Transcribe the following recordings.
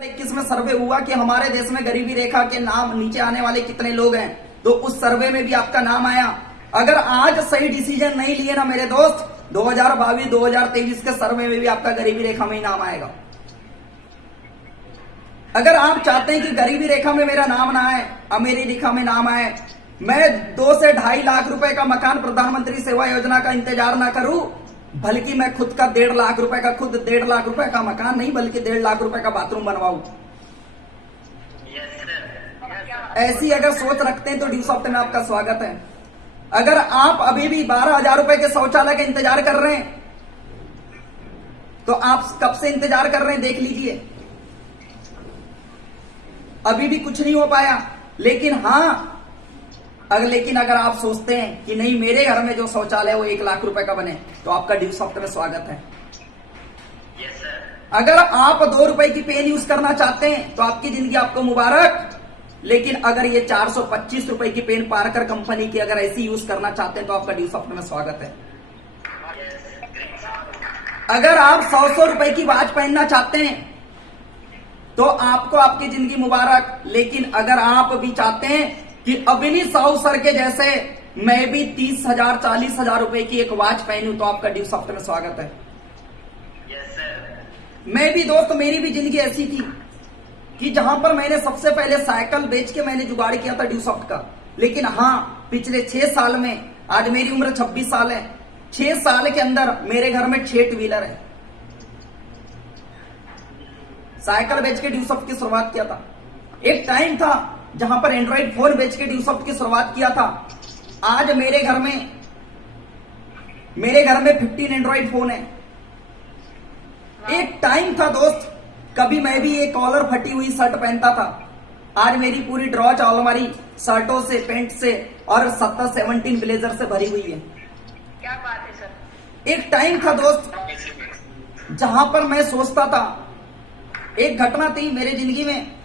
21 में सर्वे हुआ कि हमारे देश में गरीबी रेखा के नाम नीचे आने वाले कितने लोग हैं, तो उस सर्वे में भी आपका नाम आया। अगर आज सही डिसीजन नहीं लिए ना मेरे दोस्त, 2022-2023 के सर्वे में भी आपका गरीबी रेखा में ही नाम आएगा। अगर आप चाहते हैं कि गरीबी रेखा में मेरा नाम ना आए, अमीरी रेखा में नाम आए, मैं 2 से 2.5 लाख रुपए का मकान प्रधानमंत्री सेवा योजना का इंतजार ना करूं, बल्कि मैं खुद का 1.5 लाख रुपए का 1.5 लाख रुपए का मकान नहीं बल्कि 1.5 लाख रुपए का बाथरूम बनवाऊं। ऐसी अगर सोच रखते हैं तो ड्यू सॉफ्ट में आपका स्वागत है। अगर आप अभी भी 12,000 रुपए के शौचालय का इंतजार कर रहे हैं, तो आप कब से इंतजार कर रहे हैं देख लीजिए, अभी भी कुछ नहीं हो पाया। लेकिन अगर आप सोचते हैं कि नहीं मेरे घर में जो शौचालय है वो 1 लाख रुपए का बने, तो आपका ड्यू सॉफ्ट में स्वागत है। अगर आप 2 रुपए की पेन यूज करना चाहते हैं तो आपकी जिंदगी आपको मुबारक, लेकिन अगर ये 425 रुपए की पेन पार्कर कंपनी की अगर ऐसी यूज करना चाहते हैं तो आपका ड्यू सॉफ्ट में स्वागत है। अगर आप 100 रुपए की वॉच पहनना चाहते हैं तो आपको आपकी जिंदगी मुबारक, लेकिन अगर आप भी चाहते हैं कि अभिनी साहू सर के जैसे मैं भी 30,000 40,000 रुपए की एक वॉच पहनूं, तो आपका ड्यू सॉफ्ट में स्वागत है। मैं भी दोस्त, मेरी भी जिंदगी ऐसी थी कि जहां पर मैंने सबसे पहले साइकिल बेच के मैंने जुगाड़ किया था ड्यू सॉफ्ट का। लेकिन हाँ, पिछले 6 साल में, आज मेरी उम्र 26 साल है, 6 साल के अंदर मेरे घर में 6 टू व्हीलर है। साइकिल बेच के ड्यू सॉफ्ट की शुरुआत किया था। एक टाइम था जहां पर एंड्रॉइड फोन बेच के ड्यू सॉफ्ट की शुरुआत किया था। आज मेरे घर में 15 एंड्रॉइड फोन है। एक टाइम था दोस्त, कभी मैं भी एक कॉलर फटी हुई शर्ट पहनता था। आज मेरी पूरी ड्रॉच अलमारी शर्टों से, पेंट से और 17 ब्लेजर से भरी हुई है। क्या बात है सर। एक टाइम था दोस्त जहां पर मैं सोचता था, एक घटना थी मेरे जिंदगी में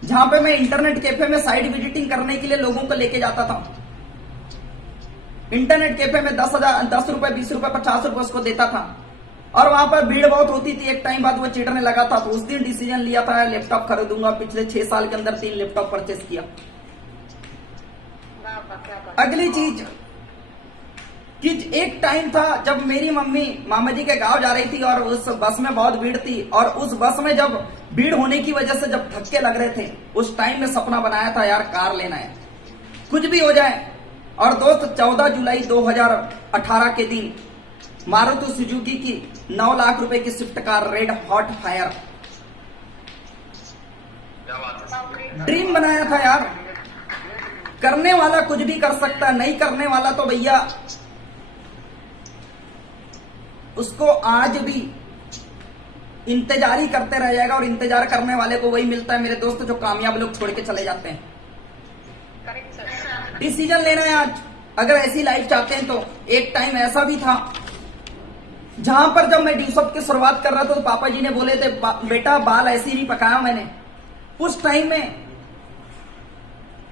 जहां पे मैं इंटरनेट कैफे में साइड विजिटिंग करने के लिए लोगों को लेके जाता था। इंटरनेट कैफे में 10 रुपए, 20 रुपए, 50 रुपए उसको देता था और वहां पर भीड़ बहुत होती थी। एक टाइम बाद वो चिढ़ने लगा था, तो उस दिन डिसीजन लिया था लैपटॉप खरीदूंगा। पिछले 6 साल के अंदर 3 लैपटॉप परचेस किया। अगली चीज कि एक टाइम था जब मेरी मम्मी मामा जी के गांव जा रही थी और उस बस में बहुत भीड़ थी, और उस बस में जब भीड़ होने की वजह से जब धक्के लग रहे थे, उस टाइम में सपना बनाया था यार कार लेना है, कुछ भी हो जाए। और दोस्त 14 जुलाई 2018 के दिन मारुति सुजुकी की 9 लाख रुपए की Swift car red hot fire dream बनाया था यार। करने वाला कुछ भी कर सकता, नहीं करने वाला तो भैया उसको आज भी इंतजार ही करते रह जाएगा, और इंतजार करने वाले को वही मिलता है मेरे दोस्त जो कामयाब लोग छोड़ के चले जाते हैं। डिसीजन लेना है आज, अगर ऐसी लाइफ चाहते हैं तो। एक टाइम ऐसा भी था जहां पर जब मैं ड्यू सॉफ्ट की शुरुआत कर रहा था तो पापा जी ने बोले थे, बेटा बाल ऐसे ही नहीं पकाया मैंने। उस टाइम में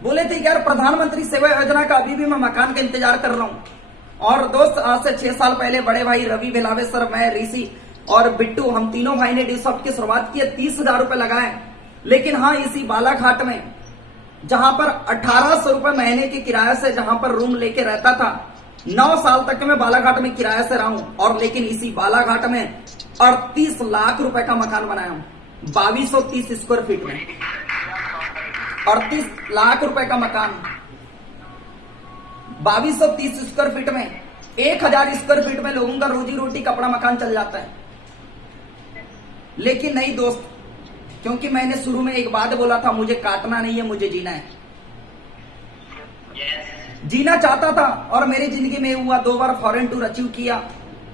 बोले थे यार प्रधानमंत्री सेवा योजना का अभी भी मैं मकान का इंतजार कर रहा हूं। और दोस्त आज से 6 साल पहले बड़े भाई रवि भेलावे सर, मैं, ऋषि और बिट्टू, हम तीनों भाई ने ड्यू सॉफ्ट की शुरुआत की। 30,000 रुपए लगाए। लेकिन हाँ, इसी बालाघाट में जहां पर 1800 रुपए महीने के किराए से जहां पर रूम लेके रहता था, 9 साल तक मैं बालाघाट में किराए से रहा हूं। और लेकिन इसी बालाघाट में 38 लाख रुपए का मकान बनाया हूं, 2230 स्क्वायर फीट में। 38 लाख रुपए का मकान 2230 स्क्वायर फीट में, 1000 स्क्वायर फीट में लोगों का रोजी रोटी, कपड़ा, मकान चल जाता है। लेकिन नहीं दोस्त, क्योंकि मैंने शुरू में एक बात बोला था, मुझे काटना नहीं है, मुझे जीना है। जीना चाहता था और मेरी जिंदगी में हुआ। 2 बार फॉरेन टूर अचीव किया,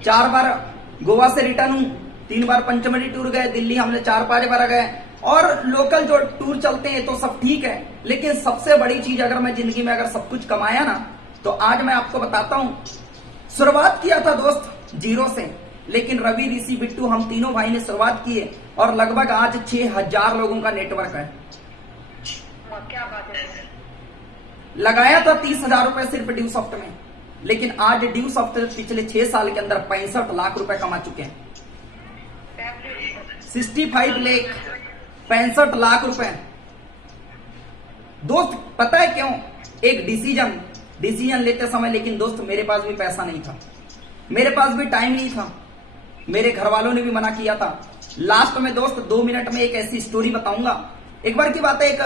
4 बार गोवा से रिटर्न हूं, 3 बार पंचमढ़ी टूर गए, दिल्ली हमने 4-5 बार गए। और लोकल जो टूर चलते हैं तो सब ठीक है, लेकिन सबसे बड़ी चीज अगर मैं जिंदगी में अगर सब कुछ कमाया ना, तो आज मैं आपको बताता हूं। शुरुआत किया था दोस्त 0 से, लेकिन रवि, ऋषि, बिट्टू, हम तीनों भाई ने शुरुआत की है और लगभग आज 6,000 लोगों का नेटवर्क है। क्या बात है। लगाया था 30,000 रुपए सिर्फ ड्यू सॉफ्ट में, लेकिन आज ड्यू सॉफ्ट पिछले 6 साल के अंदर 65 लाख रुपए कमा चुके हैं। 65 लाख 65 लाख रुपए। दोस्त पता है क्यों? एक डिसीजन लेते समय, लेकिन दोस्त मेरे पास भी पैसा नहीं था, मेरे पास भी टाइम नहीं था, मेरे घर वालों ने भी मना किया था। लास्ट में दोस्त 2 मिनट में एक ऐसी स्टोरी बताऊंगा। एक बार की बात है, एक